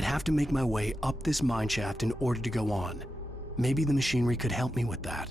I'd have to make my way up this mine shaft in order to go on. Maybe the machinery could help me with that.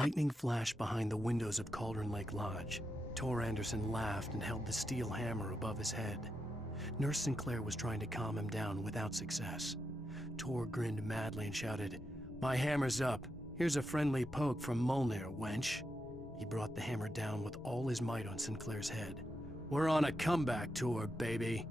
Lightning flashed behind the windows of Cauldron Lake Lodge. Tor Anderson laughed and held the steel hammer above his head. Nurse Sinclair was trying to calm him down without success. Tor grinned madly and shouted, "My hammer's up. Here's a friendly poke from Molnir, wench." He brought the hammer down with all his might on Sinclair's head. "We're on a comeback tour, baby."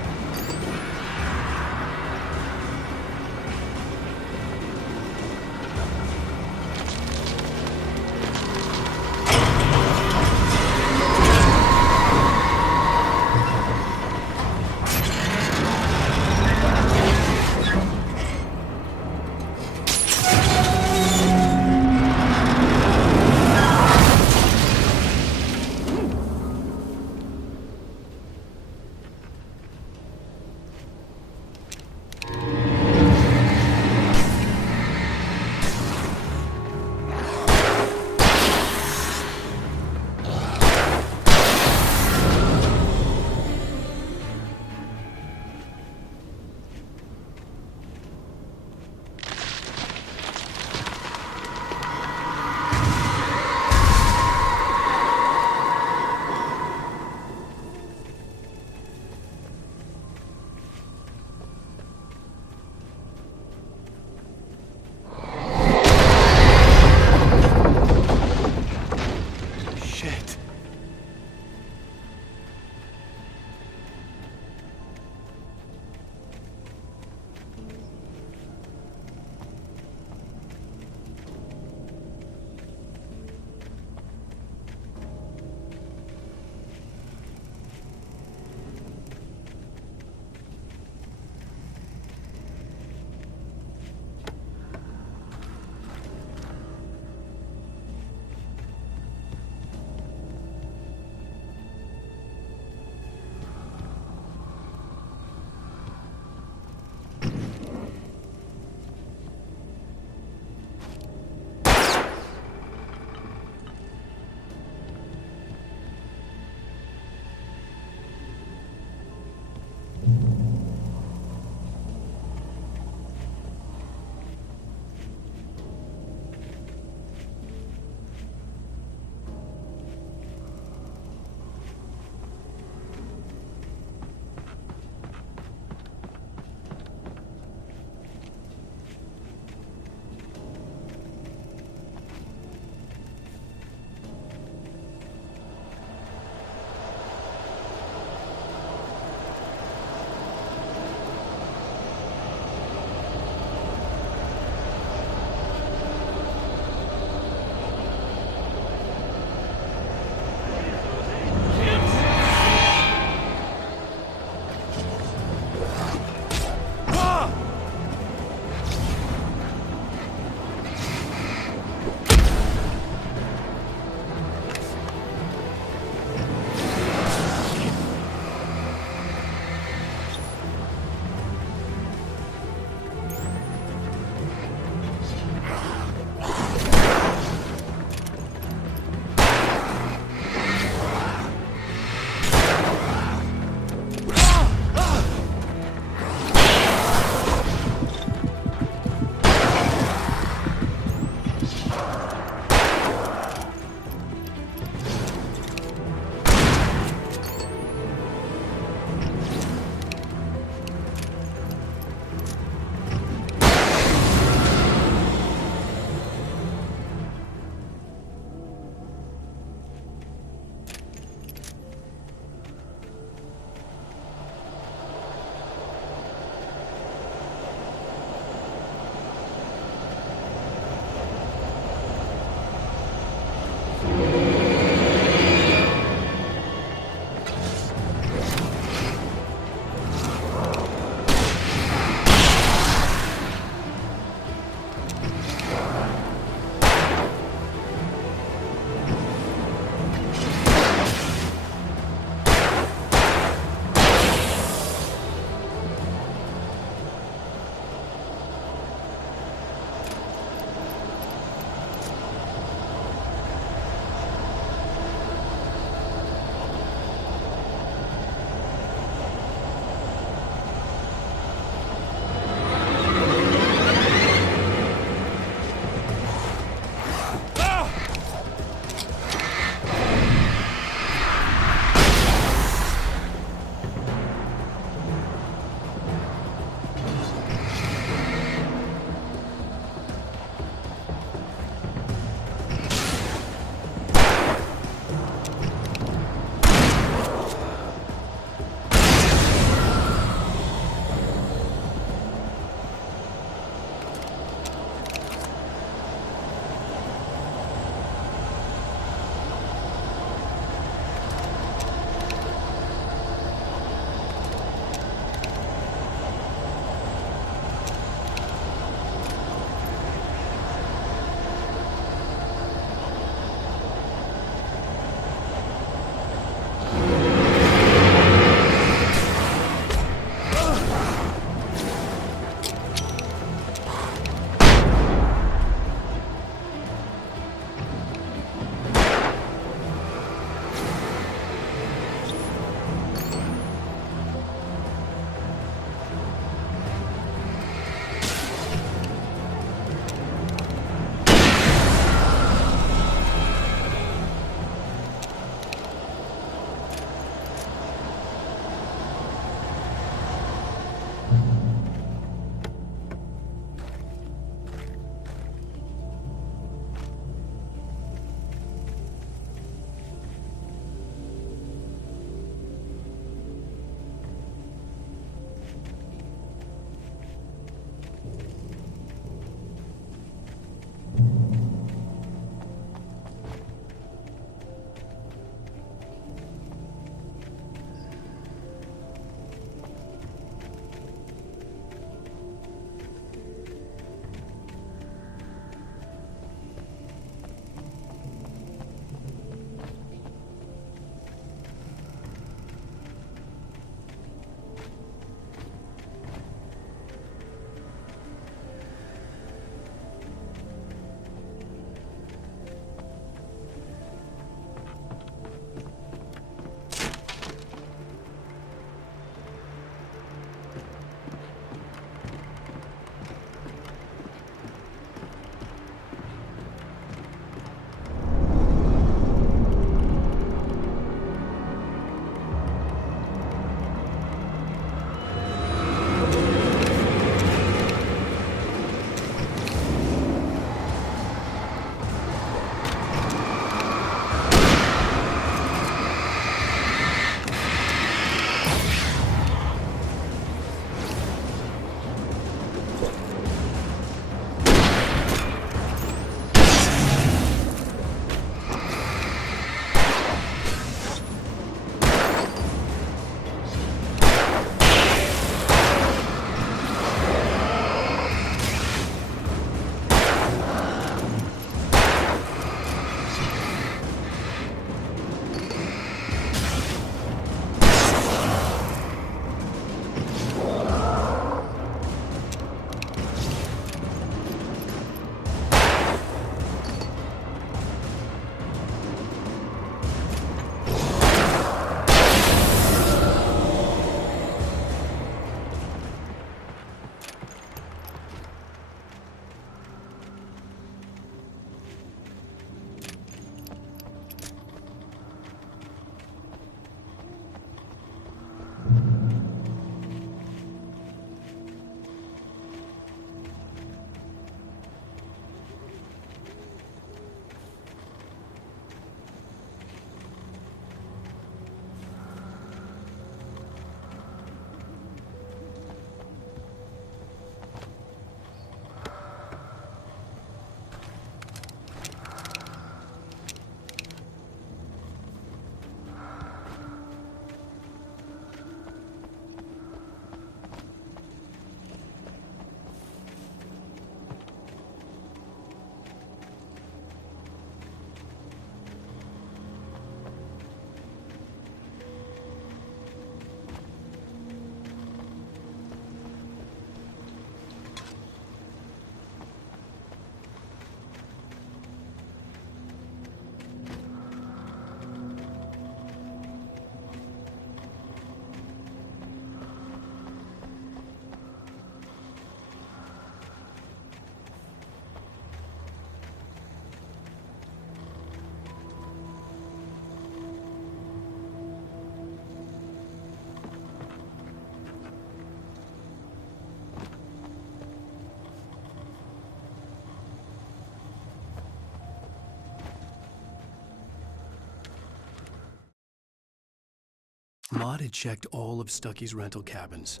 Mott had checked all of Stucky's rental cabins.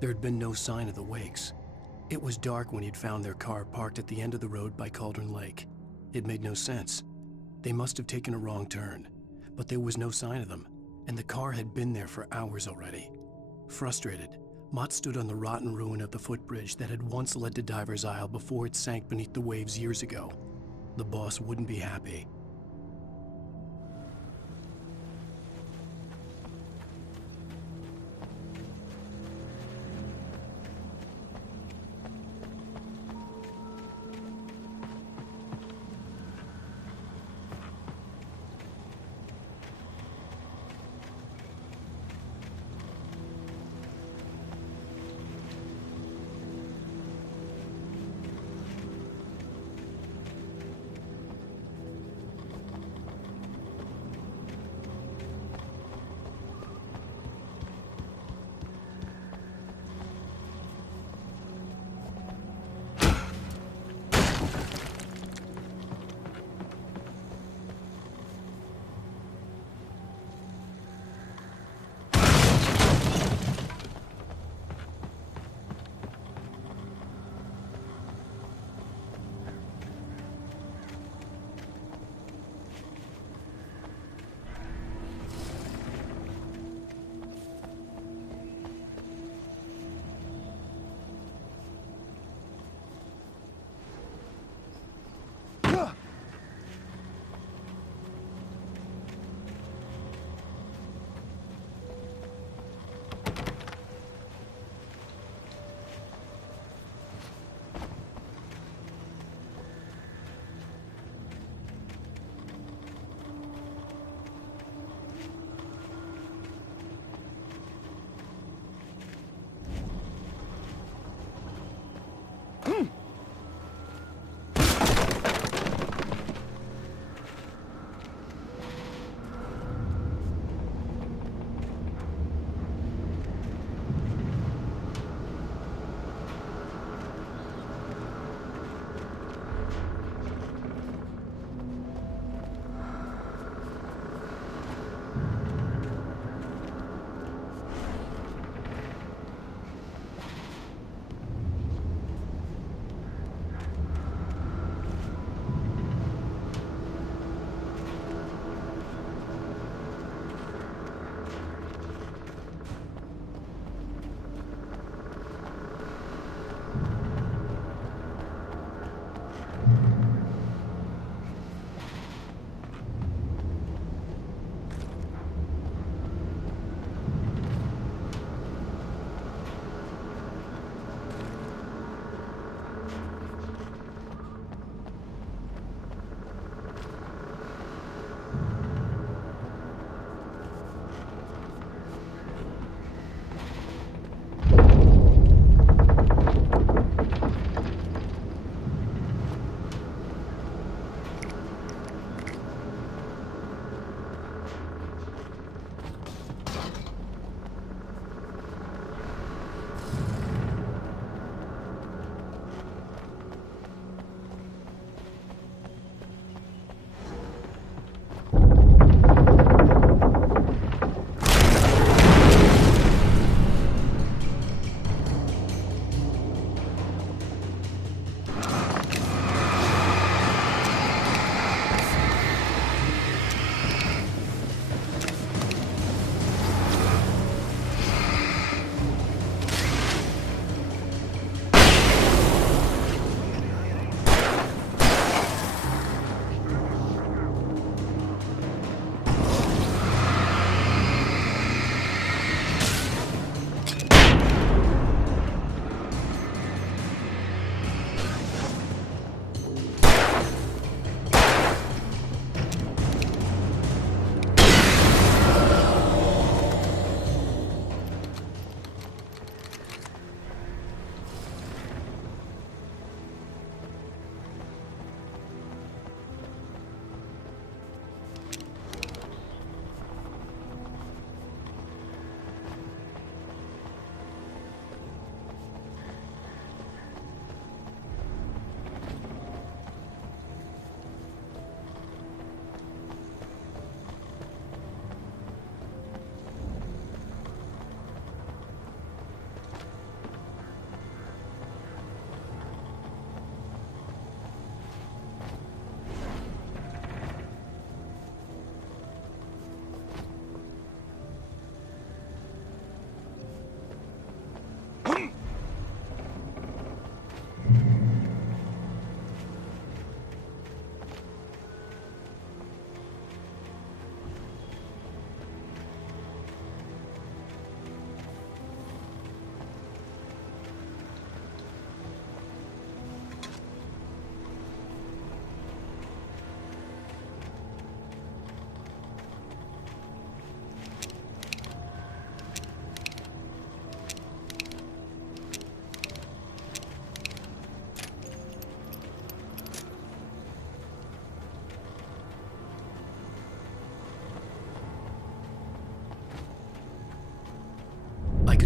There had been no sign of the wakes. It was dark when he'd found their car parked at the end of the road by Cauldron Lake. It made no sense. They must have taken a wrong turn, but there was no sign of them, and the car had been there for hours already. Frustrated, Mott stood on the rotten ruin of the footbridge that had once led to Diver's Isle before it sank beneath the waves years ago. The boss wouldn't be happy.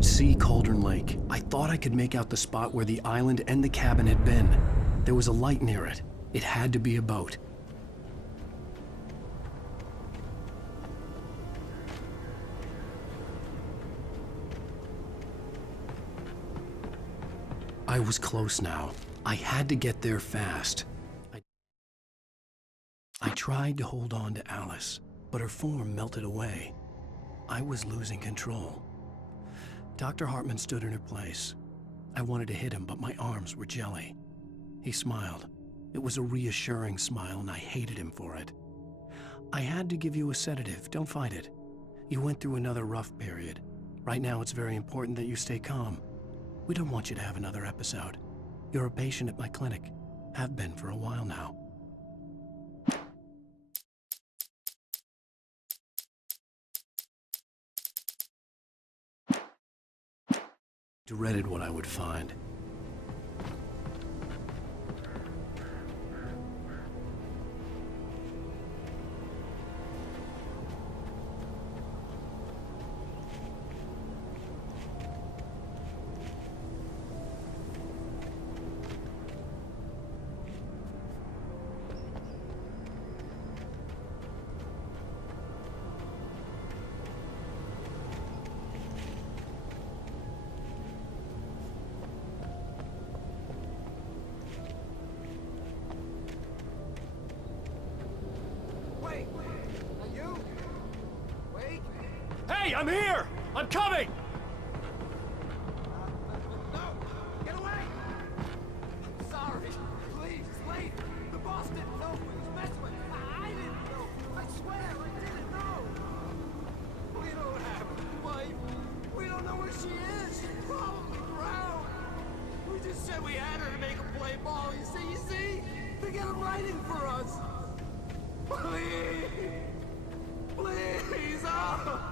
could see Cauldron Lake. I thought I could make out the spot where the island and the cabin had been. There was a light near it. It had to be a boat. I was close now. I had to get there fast. I tried to hold on to Alice, but her form melted away. I was losing control. Dr. Hartman stood in her place. I wanted to hit him, but my arms were jelly. He smiled. It was a reassuring smile, and I hated him for it. I had to give you a sedative. Don't fight it. You went through another rough period. Right now, it's very important that you stay calm. We don't want you to have another episode. You're a patient at my clinic. Have been for a while now. Dreaded what I would find. Hey, I'm here! I'm coming! No! Get away! I'm sorry. Please, wait! The boss didn't know who he was messing with. I didn't know. I swear, I didn't know. We don't have a wife. We don't know where she is. She's probably drowned. We just said we had her to make a play ball. You see? They got him writing for us. Please! Please! Oh!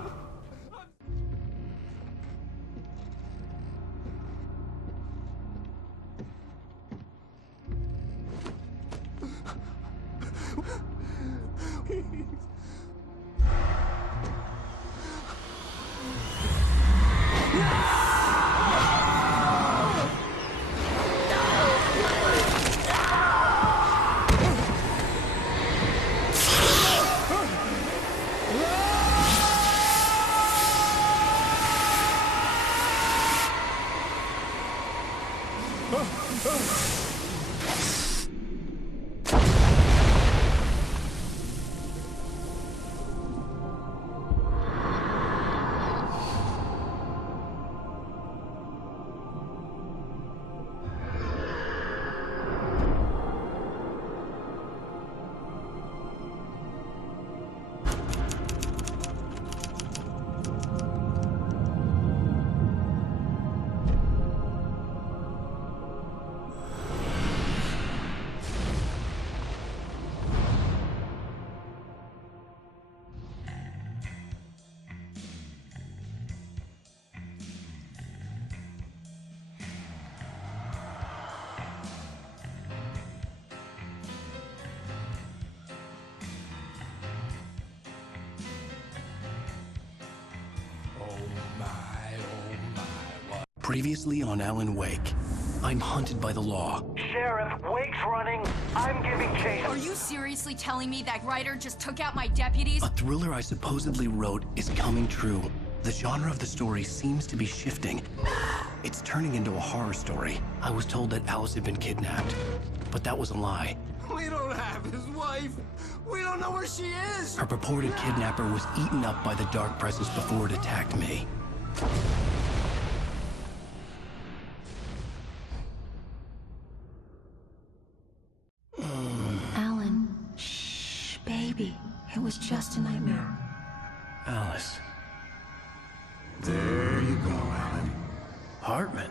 Previously on Alan Wake, I'm hunted by the law. Sheriff, Wake's running. I'm giving chase. Are you seriously telling me that writer just took out my deputies? A thriller I supposedly wrote is coming true. The genre of the story seems to be shifting. It's turning into a horror story. I was told that Alice had been kidnapped, but that was a lie. We don't have his wife. We don't know where she is. Her purported kidnapper was eaten up by the dark presence before it attacked me. Alan, shh, baby. It was just a nightmare. Alice. There you go, Alan. Hartman.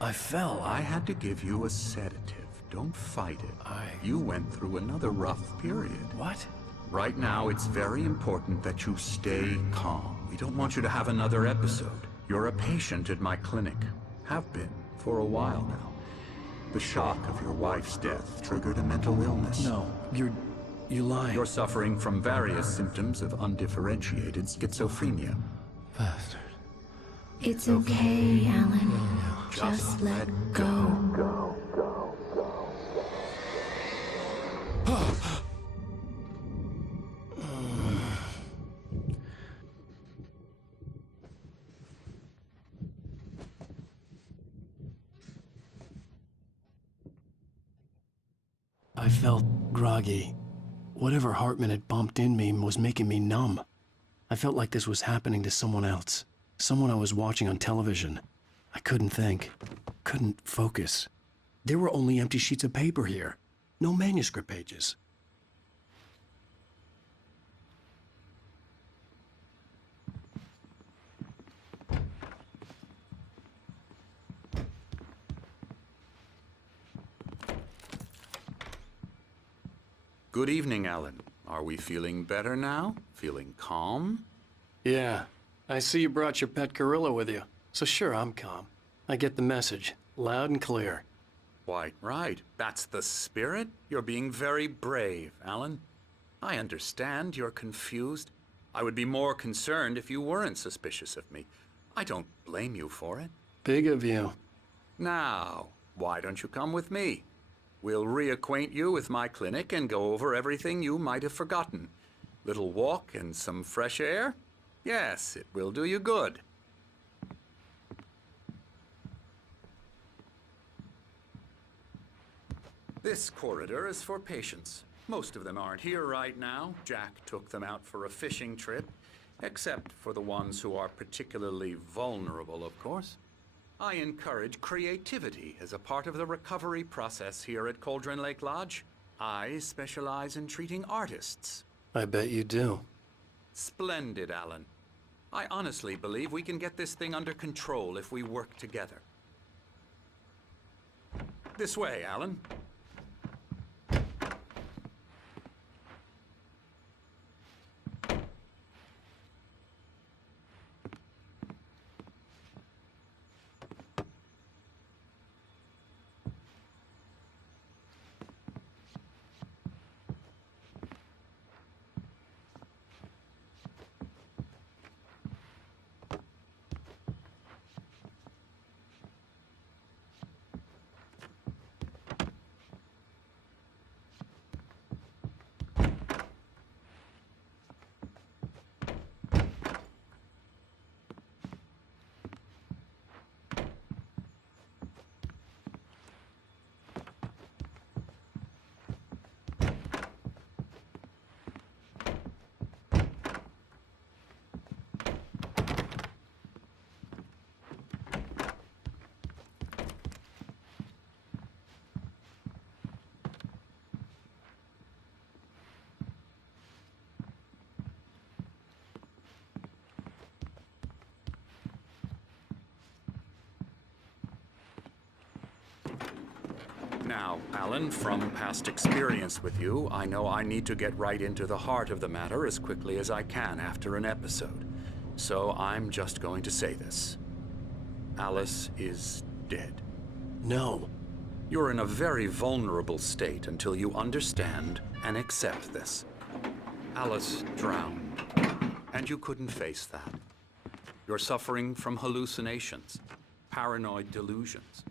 I fell. I had to give you a sedative. Don't fight it. You went through another rough period. What? Right now, it's very important that you stay calm. We don't want you to have another episode. You're a patient at my clinic. Have been for a while now. The shock of your wife's death triggered a mental illness. No, you're lying. You're suffering from various symptoms of undifferentiated schizophrenia. Bastard. It's okay, Alan. Just let go. I felt groggy. Whatever Hartman had bumped in me was making me numb. I felt like this was happening to someone else. Someone I was watching on television. I couldn't think. Couldn't focus. There were only empty sheets of paper here. No manuscript pages. Good evening, Alan. Are we feeling better now? Feeling calm? Yeah. I see you brought your pet gorilla with you. So sure, I'm calm. I get the message. Loud and clear. Quite right. That's the spirit. You're being very brave, Alan. I understand you're confused. I would be more concerned if you weren't suspicious of me. I don't blame you for it. Big of you. Now, why don't you come with me? We'll reacquaint you with my clinic and go over everything you might have forgotten. Little walk and some fresh air? Yes, it will do you good. This corridor is for patients. Most of them aren't here right now. Jack took them out for a fishing trip, except for the ones who are particularly vulnerable, of course. I encourage creativity as a part of the recovery process here at Cauldron Lake Lodge. I specialize in treating artists. I bet you do. Splendid, Alan. I honestly believe we can get this thing under control if we work together. This way, Alan. Now, Alan, from past experience with you, I know I need to get right into the heart of the matter as quickly as I can after an episode. So I'm just going to say this. Alice is dead. No. You're in a very vulnerable state until you understand and accept this. Alice drowned, and you couldn't face that. You're suffering from hallucinations, paranoid delusions,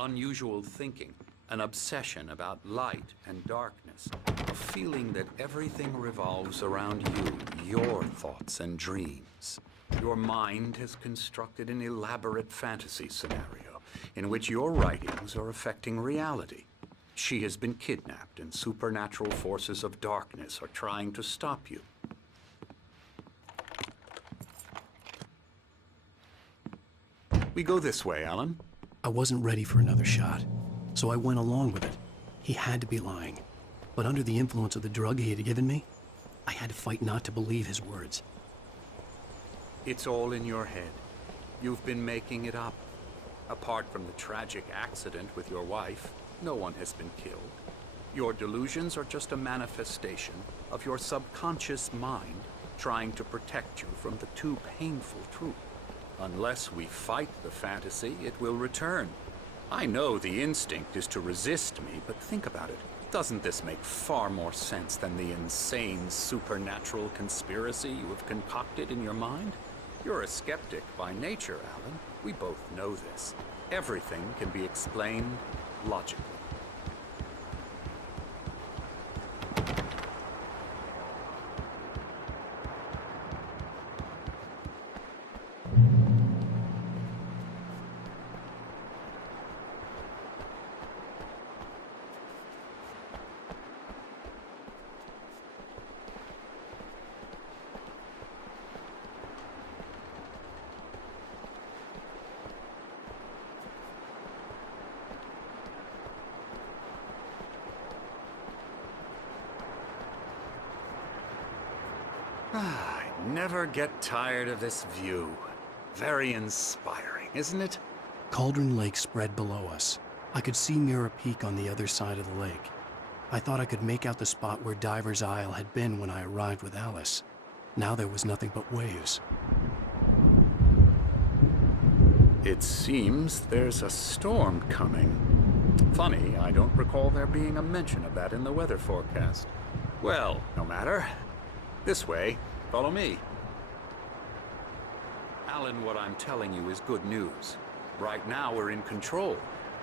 unusual thinking, an obsession about light and darkness, a feeling that everything revolves around you, your thoughts and dreams. Your mind has constructed an elaborate fantasy scenario in which your writings are affecting reality. She has been kidnapped and supernatural forces of darkness are trying to stop you. We go this way, Alan. I wasn't ready for another shot, so I went along with it. He had to be lying. But under the influence of the drug he had given me, I had to fight not to believe his words. It's all in your head. You've been making it up. Apart from the tragic accident with your wife, no one has been killed. Your delusions are just a manifestation of your subconscious mind trying to protect you from the too painful truth. Unless we fight the fantasy, it will return. I know the instinct is to resist me, but think about it. Doesn't this make far more sense than the insane supernatural conspiracy you have concocted in your mind? You're a skeptic by nature, Alan. We both know this. Everything can be explained logically. I never get tired of this view. Very inspiring, isn't it? Cauldron Lake spread below us. I could see Mirror Peak on the other side of the lake. I thought I could make out the spot where Diver's Isle had been when I arrived with Alice. Now there was nothing but waves. It seems there's a storm coming. Funny, I don't recall there being a mention of that in the weather forecast. Well, no matter. This way. Follow me. Alan, what I'm telling you is good news. Right now, we're in control.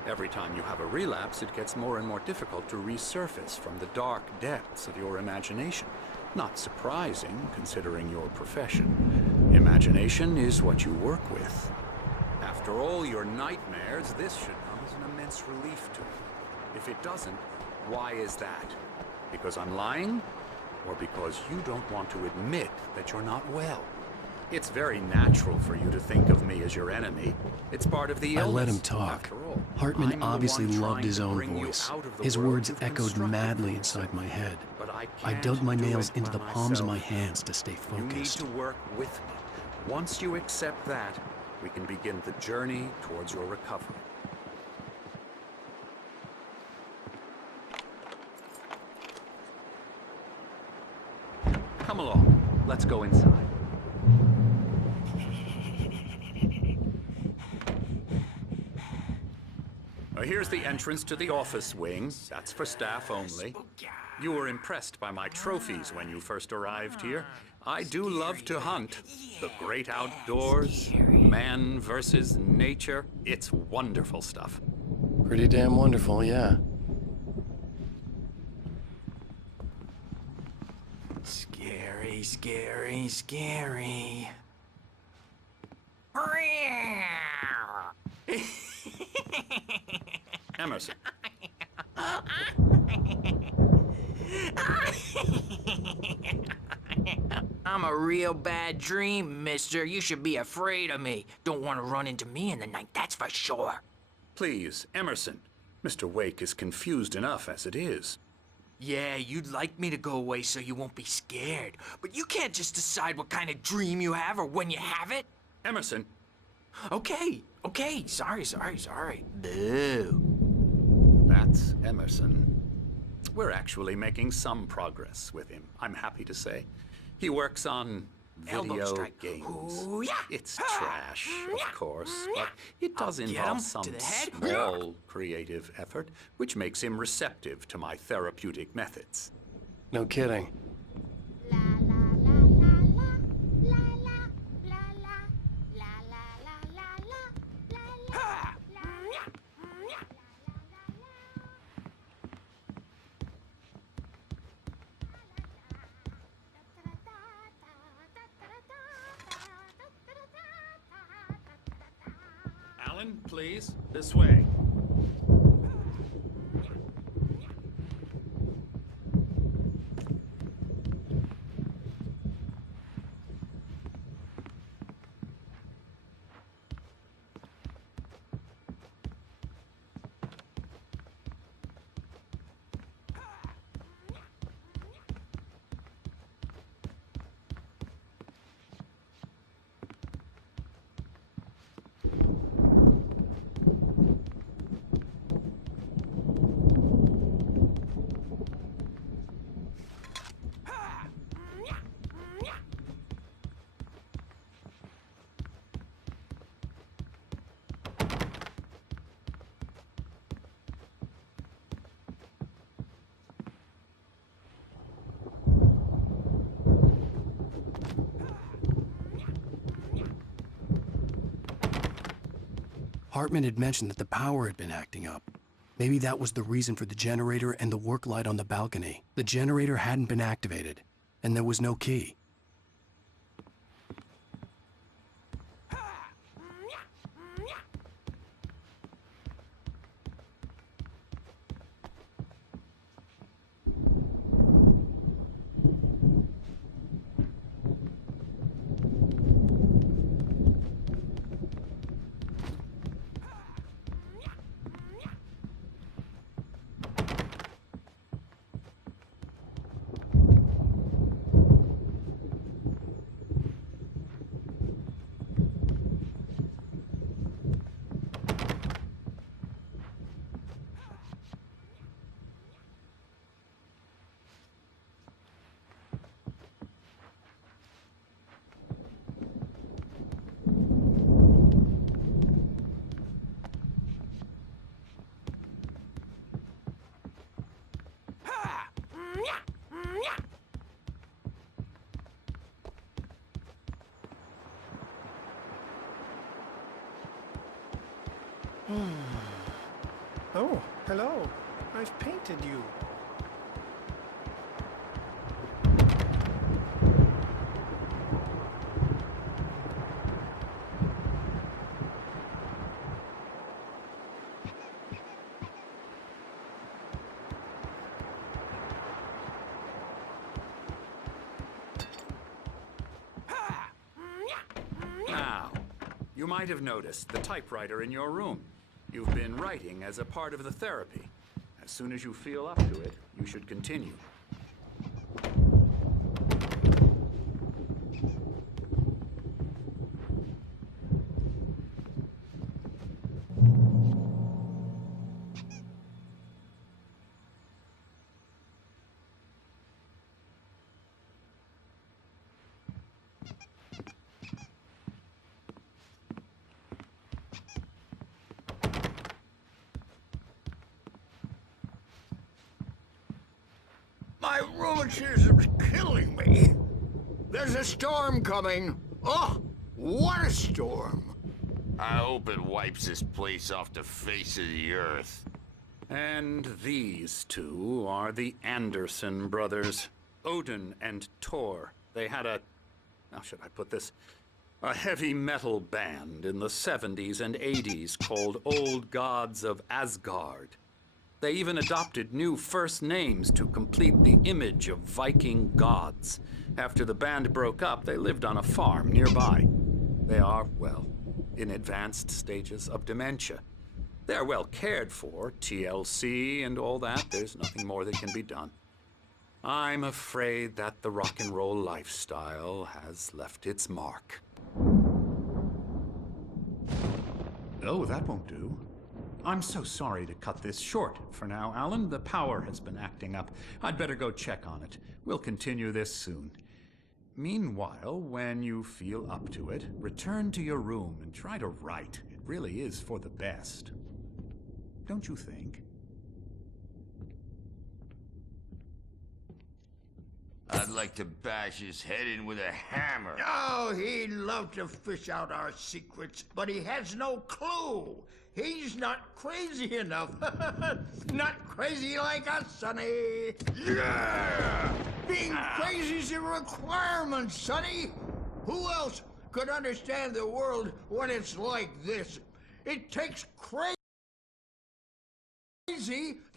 Every time you have a relapse, it gets more and more difficult to resurface from the dark depths of your imagination. Not surprising, considering your profession. Imagination is what you work with. After all your nightmares, this should come as an immense relief to you. If it doesn't, why is that? Because I'm lying? Or because you don't want to admit that you're not well? It's very natural for you to think of me as your enemy. It's part of the illness. I let him talk. After all, Hartman I'm the obviously one loved trying his to own bring you voice. out of the His world words you've echoed constructed madly for inside my head. But I I can't dug my do nails it into the by palms of my myself. hands to stay You need focused. to work with me. Once you accept that, we can begin the journey towards your recovery. Come along. Let's go inside. Here's the entrance to the office wing. That's for staff only. You were impressed by my trophies when you first arrived here. I do love to hunt. The great outdoors, man versus nature. It's wonderful stuff. Pretty damn wonderful, yeah. Scary, scary, scary. Emerson. I'm a real bad dream, mister. You should be afraid of me. Don't want to run into me in the night, that's for sure. Please, Emerson. Mr. Wake is confused enough as it is. Yeah, you'd like me to go away so you won't be scared. But you can't just decide what kind of dream you have or when you have it. Emerson. Okay, sorry. Boo. That's Emerson. We're actually making some progress with him, I'm happy to say. He works on Elbow video strike. games. Ooh, yeah. It's trash, of course, but it does I'll get involve him some to the head. small creative effort, which makes him receptive to my therapeutic methods. No kidding. Alan, please, this way. Hartman had mentioned that the power had been acting up. Maybe that was the reason for the generator and the work light on the balcony. The generator hadn't been activated, and there was no key. Oh, hello. I've painted you. Now, you might have noticed the typewriter in your room. You've been writing as a part of the therapy. As soon as you feel up to it, you should continue. My rheumatism's killing me. There's a storm coming. Oh, what a storm. I hope it wipes this place off the face of the earth. And these two are the Anderson brothers, Odin and Tor. They had how should I put this? A heavy metal band in the 70s and 80s called Old Gods of Asgard. They even adopted new first names to complete the image of Viking gods. After the band broke up, they lived on a farm nearby. They are, well, in advanced stages of dementia. They're well cared for, TLC and all that. There's nothing more that can be done. I'm afraid that the rock and roll lifestyle has left its mark. Oh, that won't do. I'm so sorry to cut this short for now, Alan. The power has been acting up. I'd better go check on it. We'll continue this soon. Meanwhile, when you feel up to it, return to your room and try to write. It really is for the best. Don't you think? I'd like to bash his head in with a hammer. Oh, he'd love to fish out our secrets, but he has no clue. He's not crazy enough. Not crazy like us, Sonny. Yeah! Being crazy's a requirement, Sonny. Who else could understand the world when it's like this? It takes crazy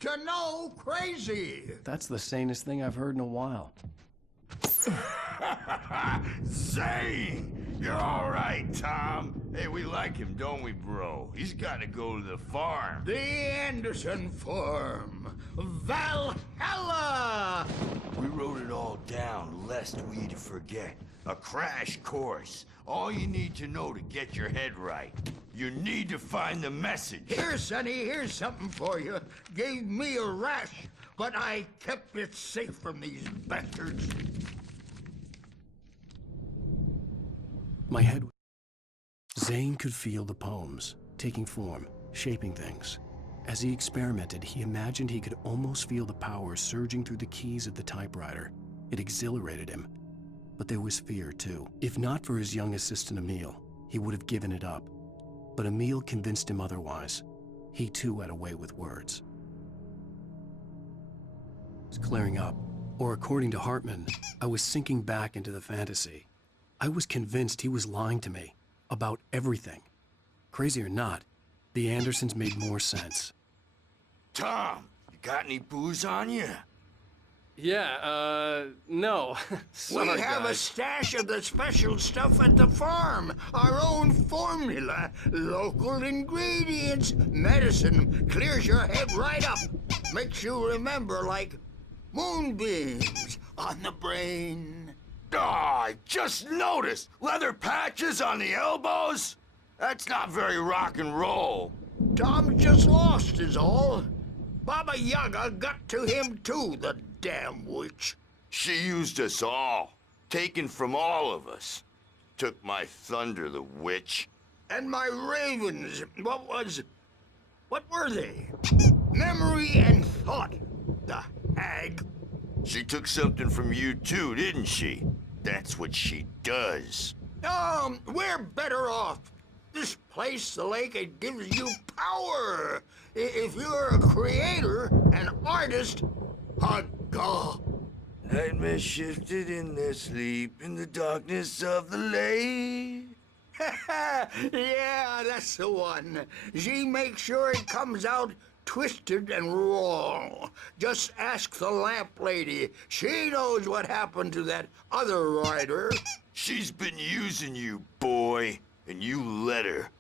to know crazy. That's the sanest thing I've heard in a while. Zane! You're all right, Tom. Hey, we like him, don't we, bro? He's got to go to the farm. The Anderson farm. Valhalla! We wrote it all down, lest we'd forget. A crash course. All you need to know to get your head right. You need to find the message. Here, Sonny, here's something for you. Gave me a rash, but I kept it safe from these bastards. My head... Zane could feel the poems, taking form, shaping things. As he experimented, he imagined he could almost feel the power surging through the keys of the typewriter. It exhilarated him. But there was fear, too. If not for his young assistant Emil, he would have given it up. but Emil convinced him otherwise. He too had a way with words. It was clearing up, or according to Hartman, I was sinking back into the fantasy. I was convinced he was lying to me about everything. Crazy or not, the Andersons made more sense. Tom, you got any booze on you? Yeah, no. Sorry, We have a guys. stash of the special stuff at the farm. Our own formula. Local ingredients. Medicine clears your head right up. Makes you remember like moonbeams on the brain. Oh, I just noticed. Leather patches on the elbows? That's not very rock and roll. Tom just lost is all. Baba Yaga got to him too, the damn witch. She used us all. Taken from all of us. Took my thunder, the witch. And my ravens, what were they? Memory and thought, the hag. She took something from you too, didn't she? That's what she does. We're better off. This place, the lake, it gives you power. If you're a creator, an artist, God. Nightmare shifted in their sleep in the darkness of the lake. Yeah, that's the one. She makes sure it comes out twisted and wrong. Just ask the lamp lady. She knows what happened to that other writer. She's been using you, boy, and you let her.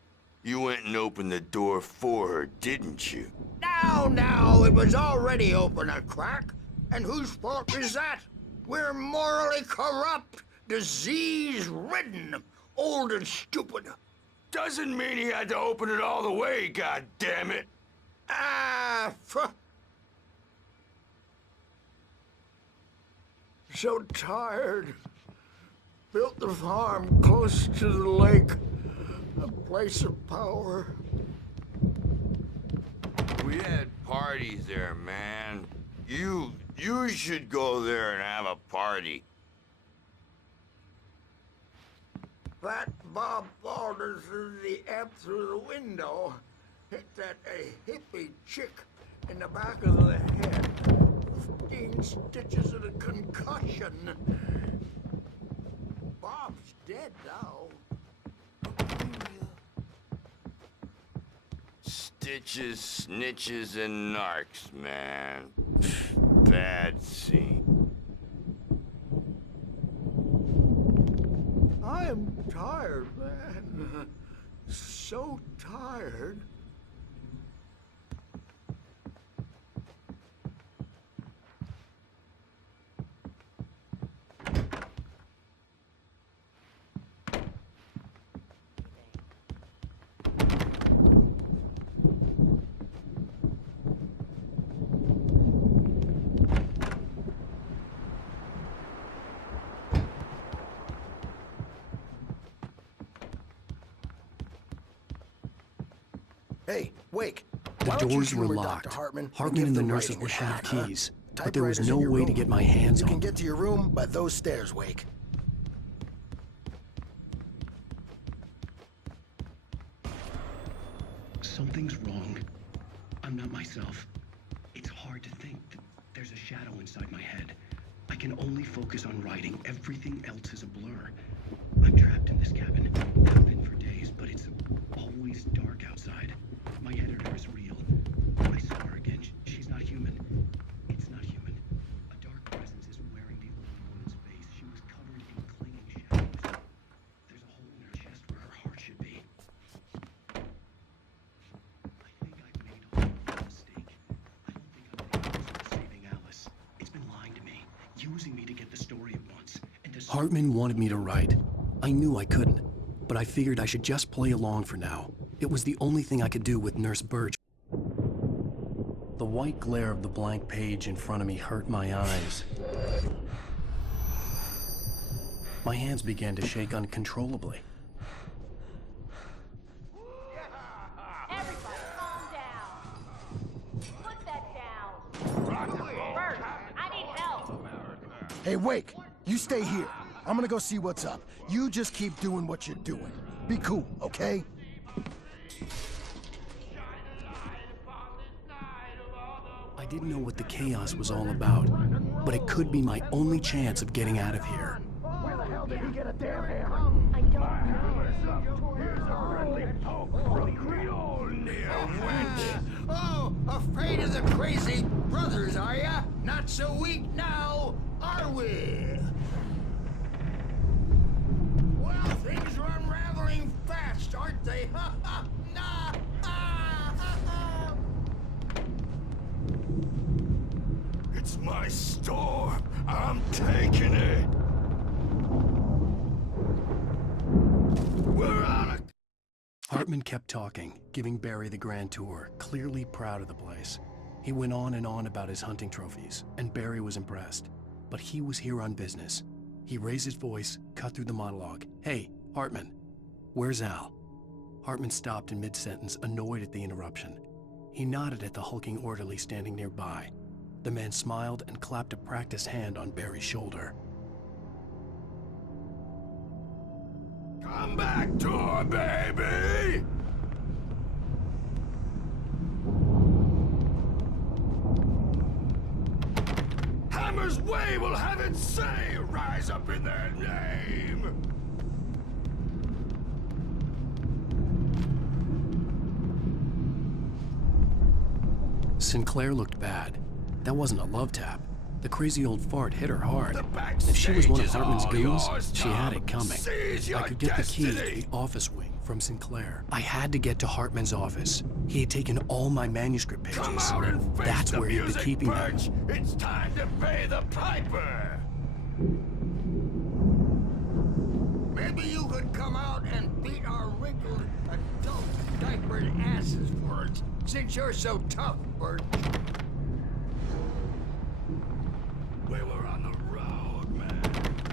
You went and opened the door for her, didn't you? Now, it was already open a crack. And whose fault is that? We're morally corrupt, disease-ridden, old and stupid. Doesn't mean he had to open it all the way, goddammit. So tired. Built the farm close to the lake. A place of power. We had parties there, man. You should go there and have a party. That Bob Balder threw the amp through the window. Hit that hippie chick in the back of the head. 15 stitches and a concussion. Bob's dead now. Stitches, snitches, and narcs, man. Bad scene. I am tired, man. So tired. Hey, Wake. The doors were locked. Hartman and the nurses would have keys, but there was no way to get my hands on them. You can get to your room by those stairs, Wake. Something's wrong. I'm not myself. It's hard to think that there's a shadow inside my head. I can only focus on writing. Everything else is a blur. I'm trapped in this cabin. Have been for days, but it's always dark outside. My editor is real. I saw her again. She's not human. It's not human. A dark presence is wearing the old woman's face. She was covered in clinging shadows. There's a hole in her chest where her heart should be. I think I've made a horrible mistake. I don't think I'm any closer to saving Alice. It's been lying to me, using me to get the story it wants. And Hartman wanted me to write. I knew I couldn't, but I figured I should just play along for now. It was the only thing I could do with Nurse Birch. The white glare of the blank page in front of me hurt my eyes. My hands began to shake uncontrollably. Everybody, calm down. Put that down. Bert, I need help. Hey, Wake. You stay here. I'm gonna go see what's up. You just keep doing what you're doing. Be cool, okay? I didn't know what the chaos was all about, but it could be my only chance of getting out of here. Where the hell did he get a damn hammer? I don't know. Oh, afraid of the crazy brothers, are ya? Not so weak now, are we? Well, things are unraveling fast, aren't they? Ha ha! Nah! Ha ha! It's my store. I'm taking it. We're on a... Hartman kept talking, giving Barry the grand tour, clearly proud of the place. He went on and on about his hunting trophies, and Barry was impressed. But he was here on business. He raised his voice, cut through the monologue. "Hey, Hartman, where's Al?" Hartman stopped in mid-sentence, annoyed at the interruption. He nodded at the hulking orderly standing nearby. The man smiled and clapped a practiced hand on Barry's shoulder. Come back, Tor, baby! Hammer's Way will have its say! Rise up in their name! Sinclair looked bad. That wasn't a love tap. The crazy old fart hit her hard. If she was one of Hartman's goons, she had it coming. I could get the key to the office wing from Sinclair. I had to get to Hartman's office. He had taken all my manuscript pages. Come out and face That's the where he'd be music, keeping them. Birch. It's time to pay the piper! Maybe you could come out and beat our wrinkled adult diapered asses for it, since you're so tough, Bert. We were on the road, man.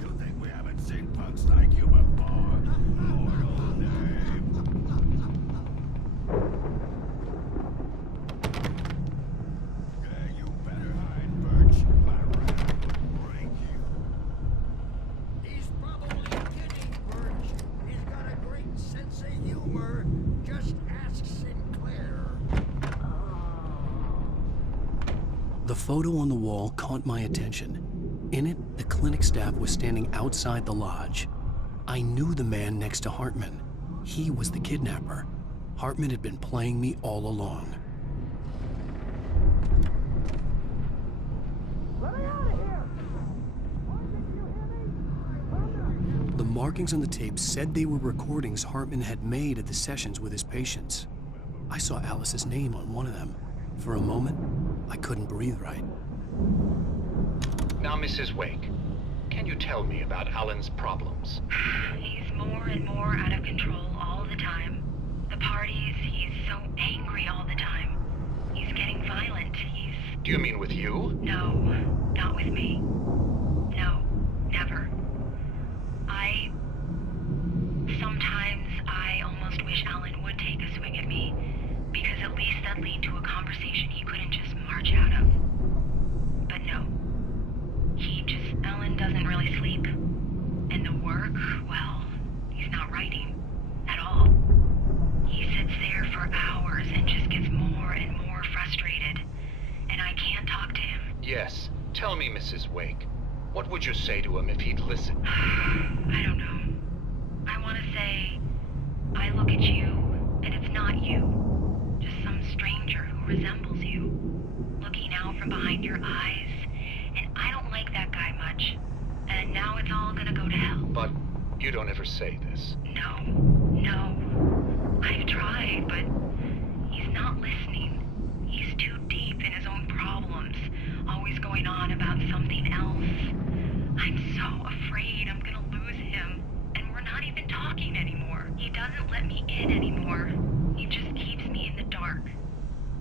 You think we haven't seen punks like you before? Mortal name. Yeah, you better hide, Birch. My wrath will break you. He's probably kidding, Birch. He's got a great sense of humor. Just ask Sinclair. The photo on the wall caught my attention. In it, the clinic staff was standing outside the lodge. I knew the man next to Hartman. He was the kidnapper. Hartman had been playing me all along. Let me out of here! The markings on the tape said they were recordings Hartman had made at the sessions with his patients. I saw Alice's name on one of them. For a moment, I couldn't breathe right. Now, Mrs. Wake, can you tell me about Alan's problems? He's more and more out of control all the time. The parties, he's so angry all the time. He's getting violent. Do you mean with you? No, not with me. No, never. Sometimes I almost wish Alan would take a swing at me, because at least that'd lead to a conversation he couldn't just march out of. But no. Alan doesn't really sleep. And the work, well, he's not writing at all. He sits there for hours and just gets more and more frustrated. And I can't talk to him. Yes. Tell me, Mrs. Wake. What would you say to him if he'd listen? I don't know. I want to say, I look at you, and it's not you. Just some stranger who resembles you. Looking out from behind your eyes. And I don't like that guy much. And now it's all gonna go to hell. But you don't ever say this. No. I've tried, but he's not listening. He's too deep in his own problems, always going on about something else. I'm so afraid I'm gonna lose him, and we're not even talking anymore. He doesn't let me in anymore. He just keeps me in the dark.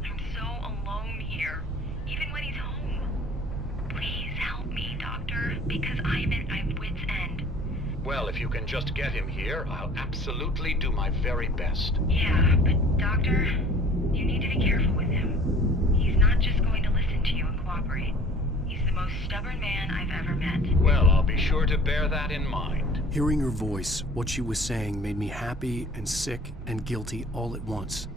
I'm so alone here, even when he's home. Please help me, Doctor, because I'm at my wit's end. Well, if you can just get him here, I'll absolutely do my very best. Yeah, but Doctor, you need to be careful with him. He's not just going to listen to you and cooperate. He's the most stubborn man I've ever met. Well, I'll be sure to bear that in mind. Hearing her voice, what she was saying made me happy and sick and guilty all at once.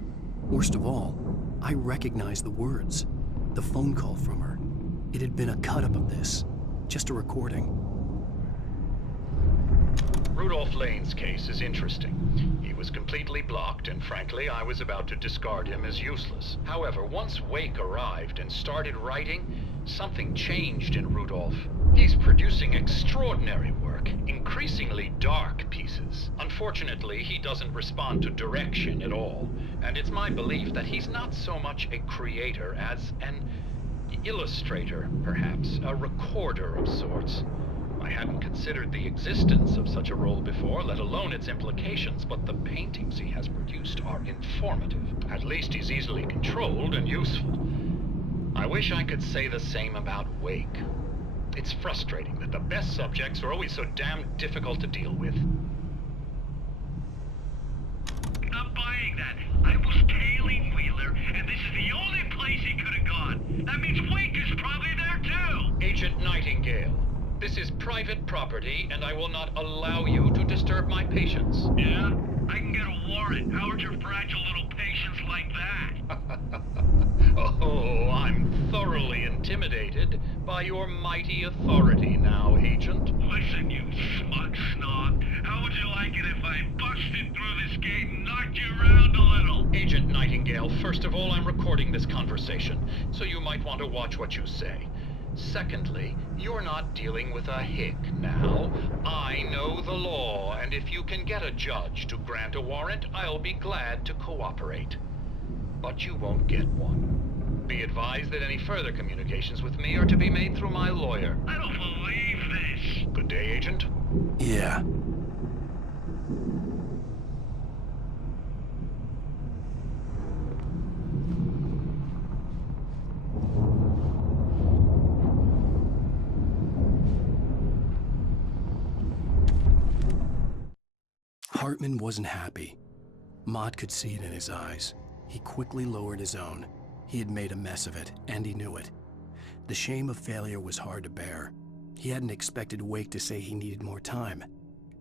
Worst of all, I recognized the words. The phone call from her. It had been a cut-up of this. Just a recording. Rudolph Lane's case is interesting. He was completely blocked, and frankly, I was about to discard him as useless. However, once Wake arrived and started writing, something changed in Rudolph. He's producing extraordinary work, increasingly dark pieces. Unfortunately, he doesn't respond to direction at all, and it's my belief that he's not so much a creator as an illustrator, perhaps, a recorder of sorts. I hadn't considered the existence of such a role before, let alone its implications, but the paintings he has produced are informative. At least he's easily controlled and useful. I wish I could say the same about Wake. It's frustrating that the best subjects are always so damn difficult to deal with. Not buying that. I was tailing Wheeler, and this is the only place he could have gone. That means Wake is probably there too! Agent Nightingale, this is private property, and I will not allow you to disturb my patients. Yeah? I can get a warrant. How would your fragile little patients like that? Oh, I'm thoroughly intimidated by your mighty authority now, Agent. Listen, you smug snob. How would you like it if I busted through this gate and knocked you around a little? Agent Nightingale, first of all, I'm recording this conversation, so you might want to watch what you say. Secondly, you're not dealing with a hick now. I know the law, and if you can get a judge to grant a warrant, I'll be glad to cooperate. But you won't get one. Be advised that any further communications with me are to be made through my lawyer. I don't believe this. Good day, Agent. Yeah. Hartman wasn't happy. Mott could see it in his eyes. He quickly lowered his own. He had made a mess of it, and he knew it. The shame of failure was hard to bear. He hadn't expected Wake to say he needed more time,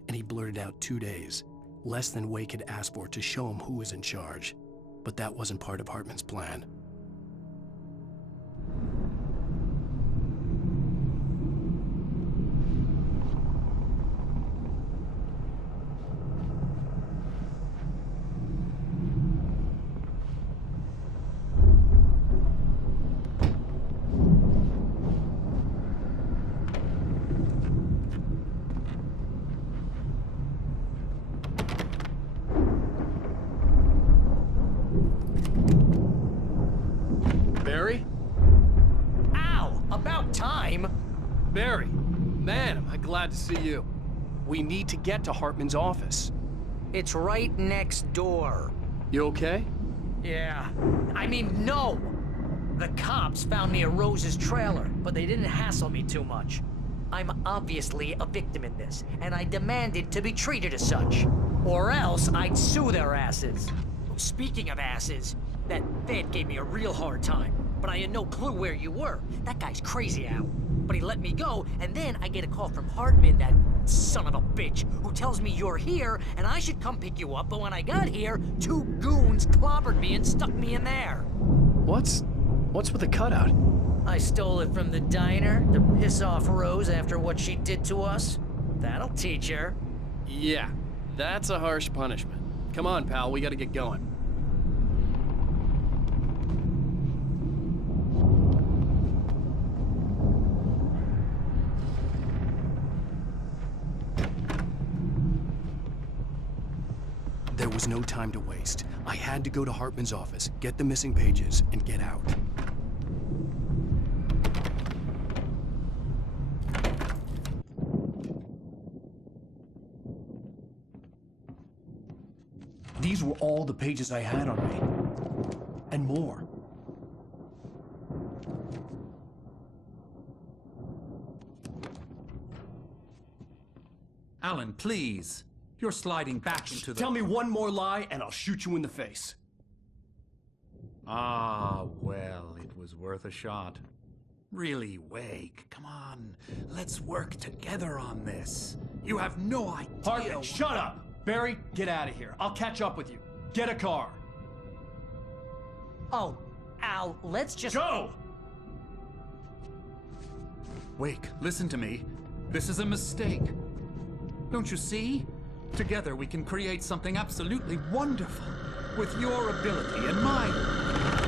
and he blurted out 2 days, less than Wake had asked for to show him who was in charge. But that wasn't part of Hartman's plan. Barry? Ow! About time! Barry, man, am I glad to see you. We need to get to Hartman's office. It's right next door. You okay? Yeah. I mean, no! The cops found me at Rose's trailer, but they didn't hassle me too much. I'm obviously a victim in this, and I demanded to be treated as such. Or else I'd sue their asses. Speaking of asses, that Fed gave me a real hard time, but I had no clue where you were. That guy's crazy, Al. But he let me go, and then I get a call from Hartman, that son of a bitch, who tells me you're here, and I should come pick you up, but when I got here, 2 goons clobbered me and stuck me in there. What's with the cutout? I stole it from the diner to piss off Rose after what she did to us. That'll teach her. Yeah, that's a harsh punishment. Come on, pal, we gotta get going. There was no time to waste. I had to go to Hartman's office, get the missing pages, and get out. These were all the pages I had on me. And more. Alan, please. You're sliding back into the... Tell me one more lie and I'll shoot you in the face. Ah, well, it was worth a shot. Really, Wake, come on. Let's work together on this. You have no idea. Hartman, shut up! Barry, get out of here. I'll catch up with you. Get a car. Oh, Al, let's just... Go! Wake, listen to me. This is a mistake. Don't you see? Together we can create something absolutely wonderful. With your ability and mine.